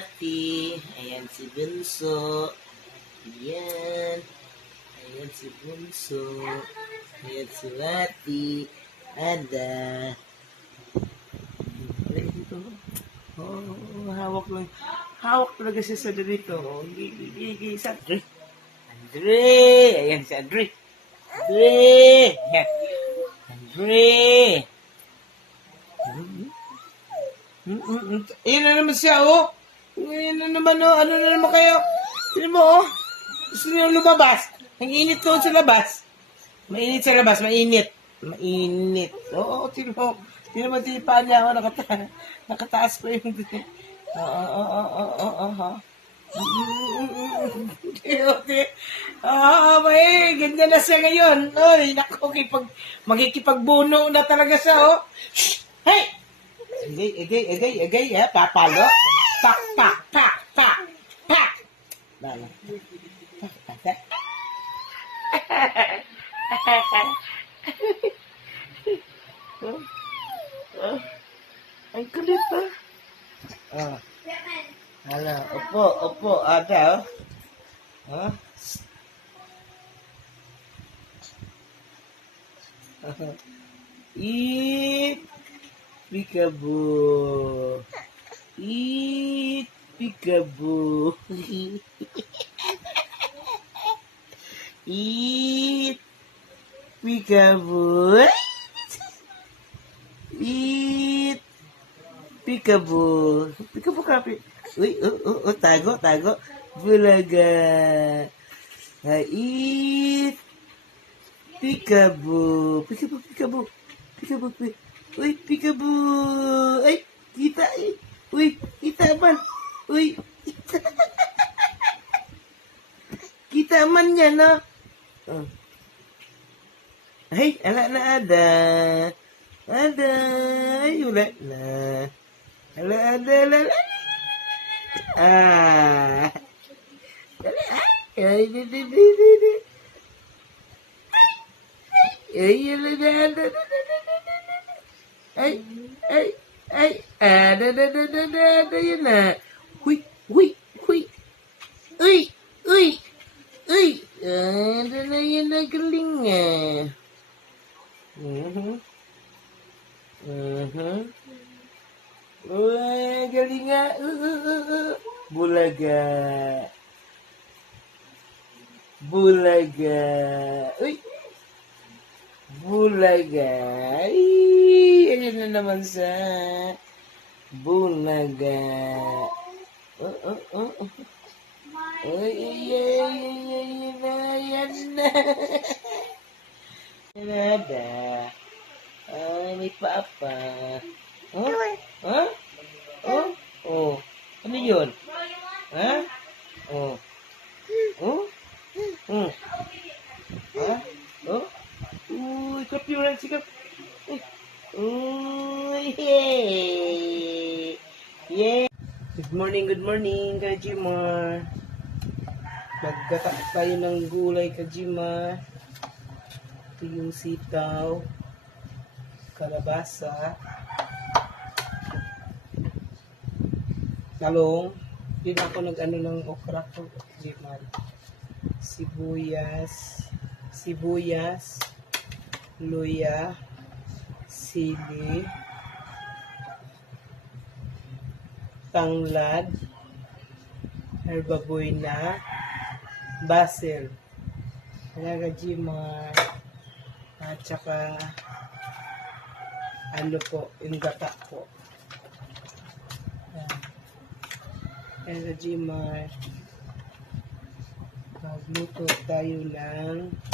Wati. Ayan si Bunso. Ayan. Ayan si Bunso. Ayan si Wati. Ada. Ay, dito. Oh, hawak lang. Hawak talaga siya sa dito. Oh, gigi, sa Andre. Andre! Ayan si Andre. Andre! Ayan. Andre! Mm, mm, mm. Ayan na naman siya, oh. Ayan na naman, oh. Ano na naman kayo? Sino mo, oh. Gusto niyo lumabas. Ang init doon sa labas. Mainit sa labas, mainit. Mainit. Oo, oh, tino mo. Tino mo, di pa niya ako nakata nakataas pa yung... Oo, oo, oo, oo, oo. Ah, may ganda na siya ngayon. Oy, naku, kipag, magkikipagbuno na talaga siya, oh. Hey! Egay, egay, egay, egay, ha? Papalo. Pak, pak, pak, pak, pak. Lala. Pak, pak, pak. Oh, oh. Ang kulit, ah. Ah. Hala, opo, opo, ada, oh. Ha? Eat, peekaboo. Eat, peekaboo. Eat, peekaboo. Eat, peekaboo. Peekaboo kapi. Uy, oh, oh, oh, tago, tago. Bulaga. Ah, Eat, peekaboo. Peekaboo, peekaboo. Peekaboo, pe. Uy, peekaboo. Ay, kita eh. Uy, kita man. Uy, kita. kita man yan, no? Oh. Ay, ala na ada. Ada. Ay, wala na. Ala, ada, ala, ala. Ah. Dali, ay. Ay, di, di, di, di, di. Ay, ala na, ada, ada, ada, ada, ada, ada. Ay, ay, ay. Ada, ada, ada, ada, ada, ada, yun na. Huy, huy, huy. Uy, uy, uy. Ada na yun na galing ah. Mhm. Mhm. Wah, galing nga. Uh, uh, uh, uh. Bulaga. Bulaga. Uy. Bulaga. Ay, ayun na naman sa Bulaga. Oh, oh, oh. oh. Ay, ay, ay, ay, ay, na, yan na. Nada. Ay, may papa. Oh? Ha? Oh? Oh. Ano yun? Ha? Oh. Oh? Hmm. Ha? Oh? Uy, kapi ulan sikap. Uy, yay! Yay! Good morning, good morning, Kajimar. Nagkata tayo ng gulay, Kajimar. Ito yung sitaw, kalabasa, talong. Yun ako nag-ano ng okra ko, Kajimar. Sibuyas, sibuyas, luya, sili, tanglad, herbaboy na, basil, Jimar, at saka ano po, yung gata po. Ayan. Jimar, magluto tayo ng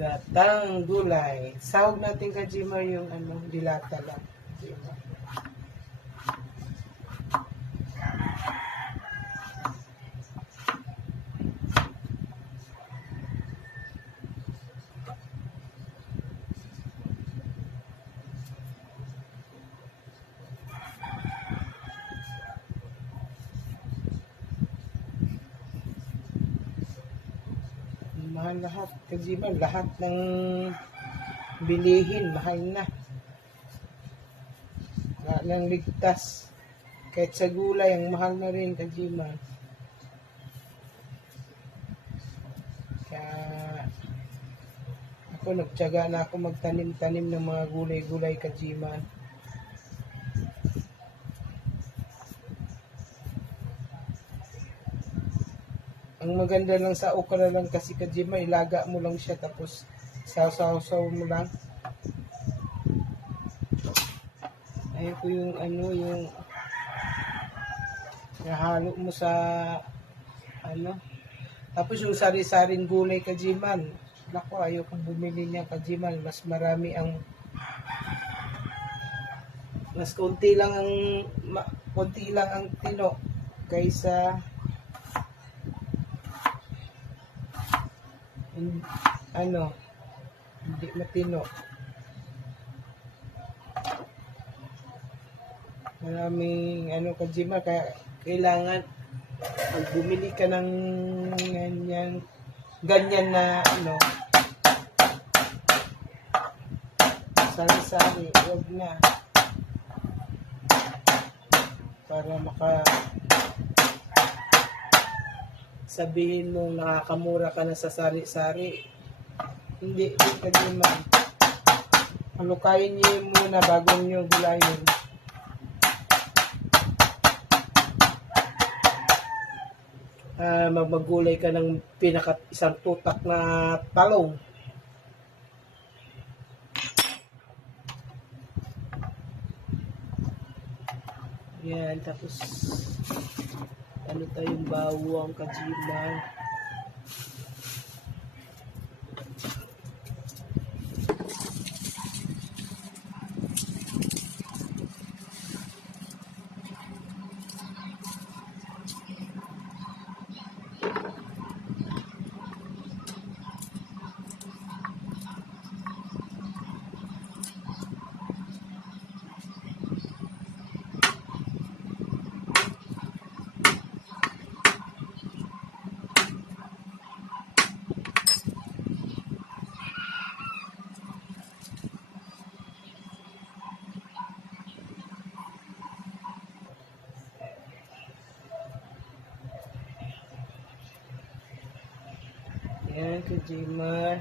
gatang gulay. Sahog natin ka Jimar yung ano, dilata lang. Jimar. Mahal lahat. Kasi ba, lahat ng bilihin, mahal na. Wala nang ligtas. Kahit sa gulay, ang mahal na rin, Kajiman. Kaya, ako nagtyaga na ako magtanim-tanim ng mga gulay-gulay, Kajiman. Ang maganda lang sa okra lang kasi Kajima, ilaga mo lang siya tapos saw-saw-saw mo lang. Ayun ko yung ano, yung nahalo mo sa ano. Tapos yung sari-saring gulay Kajiman. Nako, ayaw kong bumili niya Kajiman. Mas marami ang mas konti lang ang ma, konti lang ang tino kaysa ano? Hindi matino. Maraming ano kajima kaya kailangan pag bumili ka ng ganyan ganyan na ano sari-sari wag na. Para maka sabihin mo nakakamura ka na sa sari-sari. Hindi ka naman. Halukayin niyo muna bago niyo gulayin. Ah, magmagulay ka ng pinaka isang tutak na talong. Yan, tapos ano tayong bawang kajima. Yan, kajima.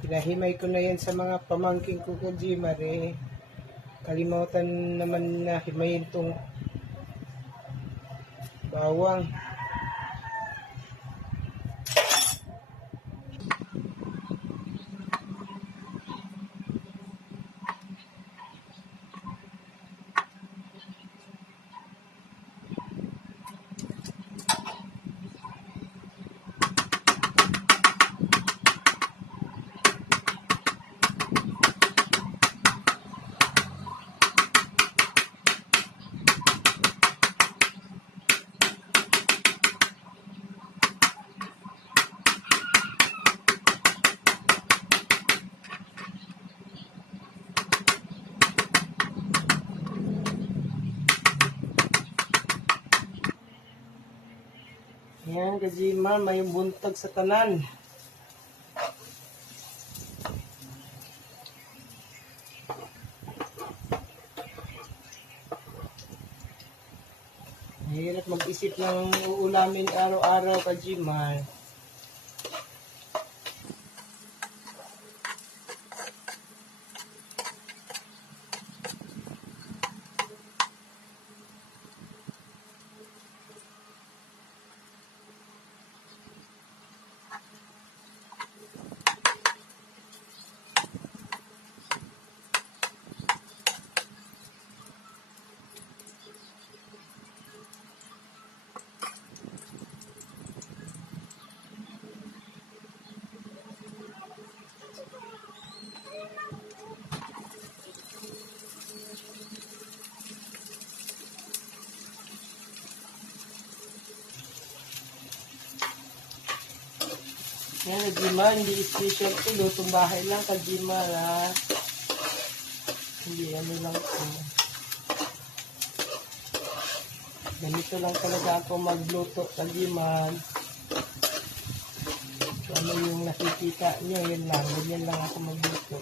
Pinahimay ko na yan sa mga pamangking ko kajima eh. Kalimutan naman na himayin tong bawang. Yan, kajima, may buntag sa tanan. Mahirap mag-isip ng uulamin araw-araw, kajima. Yan, kajima, hindi special to. Lutong bahay lang, kajima, ha. Hindi, ano lang to. Ganito lang talaga ako magluto, kajiman. So, ano yung nakikita nyo, yun lang. Ganyan lang ako magluto.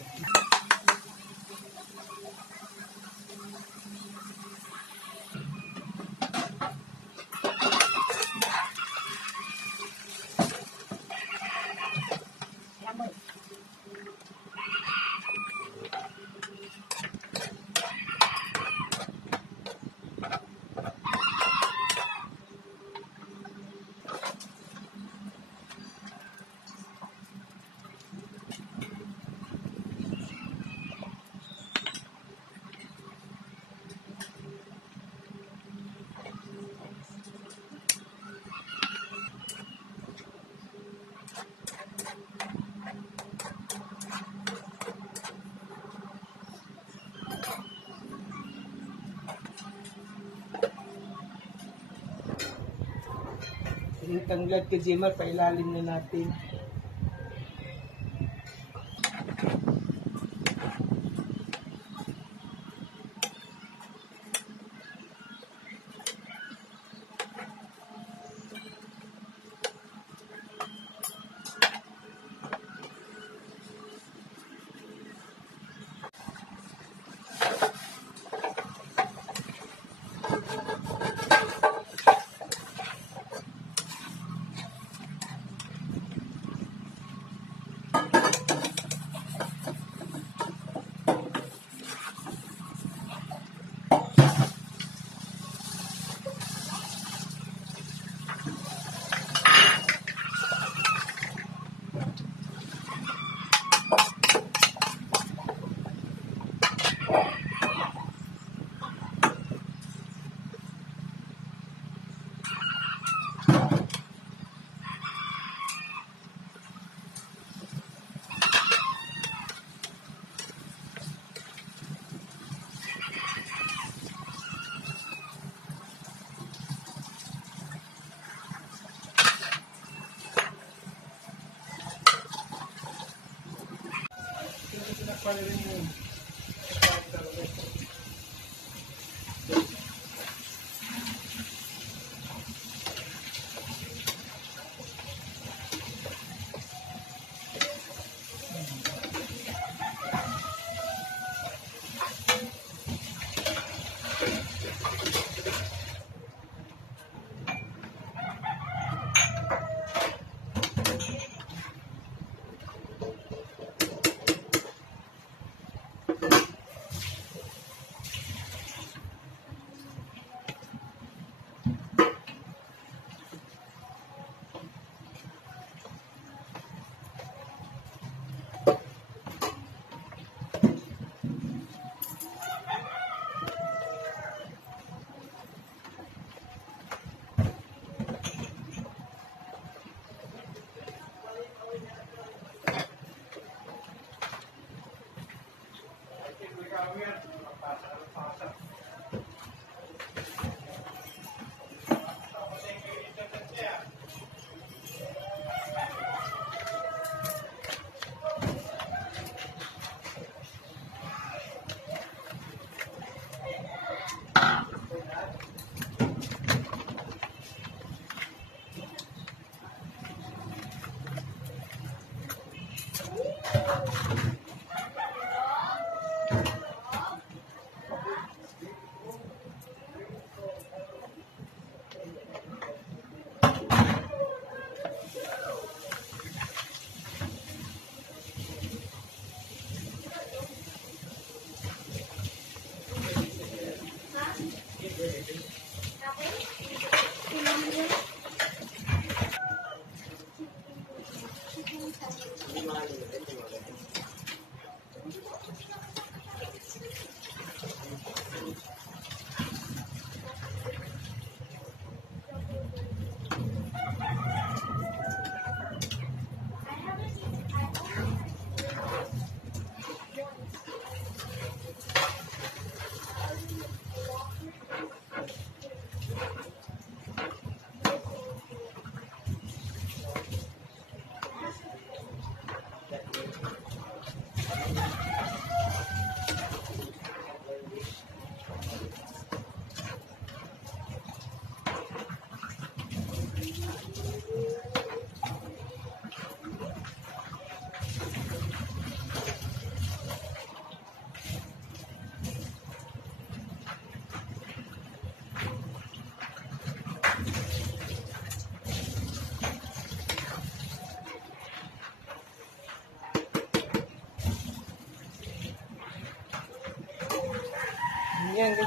Yung tanglad ka, Jimmer, pailalim na natin.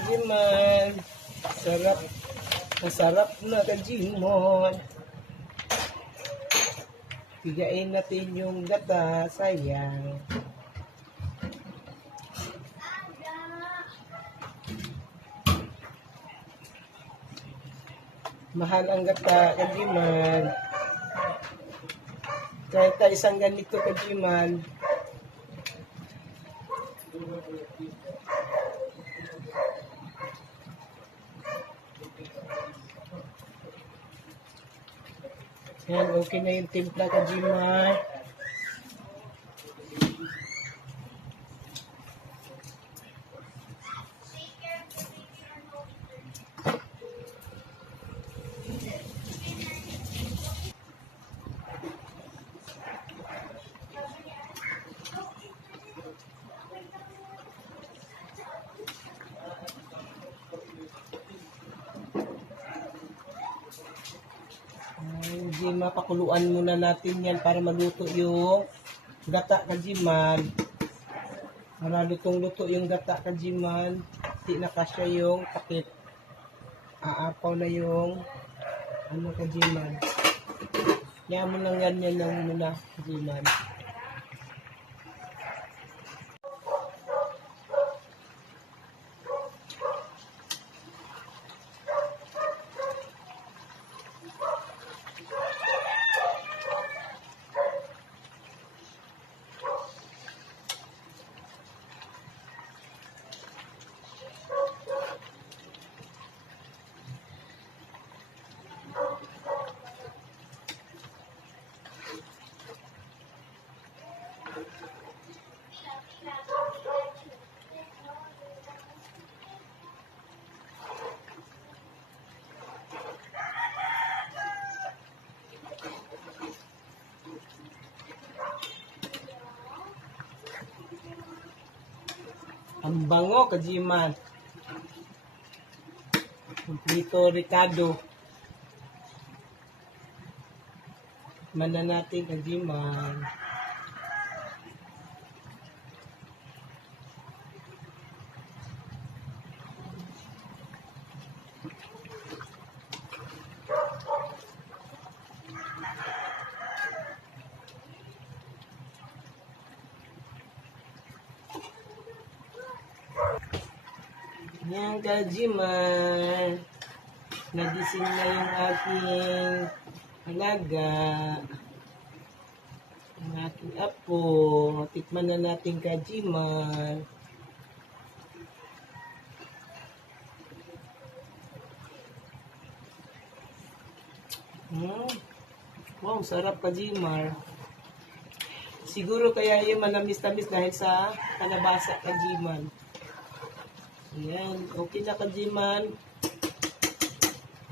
Jimon. Sarap. Masarap na ka, Jimon. Tigain natin yung gata, sayang. Mahal ang gata, Kajiman. Kahit isang ganito, Kajiman. Kajiman. Okay na yung timpla, Kajimon. Hindi mapakuluan muna natin yan para maluto yung gata kajiman. Para lutong-luto yung gata kajiman. Hindi na kasya yung takip. Aapaw na yung ano kajiman. Kaya mo lang ganyan lang muna kajiman. Ang bango kajiman. Dito Ricardo. Mana natin kajiman. Yan kajiman. Nagising na yung aking alaga. Ang aking apo. Tikman na natin kajiman. Hmm. Wow, sarap kajimar. Siguro kaya yung manamis-tamis dahil sa kalabasa kajiman. Ayan, okay na kajiman.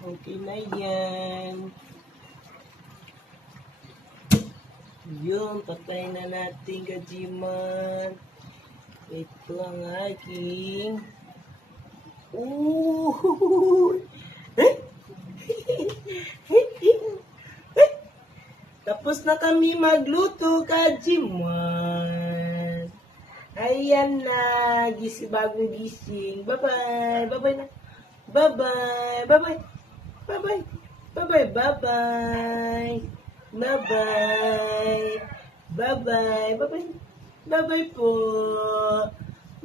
Okay na yan. Yun, patay na natin kajiman. Ito ang aking... Ooh! Tapos na kami magluto, kajiman. Ayan na, gising bagong gising. Bye-bye. Bye-bye na. Bye-bye. Bye-bye. Bye-bye. Bye-bye. Bye-bye. Bye-bye. Bye-bye. Bye-bye. Po.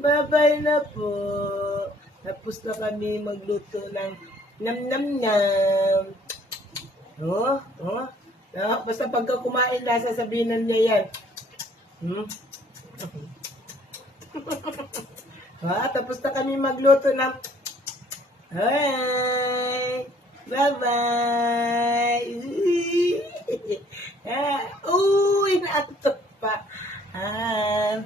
Bye-bye na po. Tapos na kami magluto ng nam-nam-nam. Oh, oh. Ah, basta pagka kumain na, sasabihin niya yan. Hmm? ah, tapos na kami magluto ng... Hi! Bye-bye! ah, uy, naantok pa. Ah,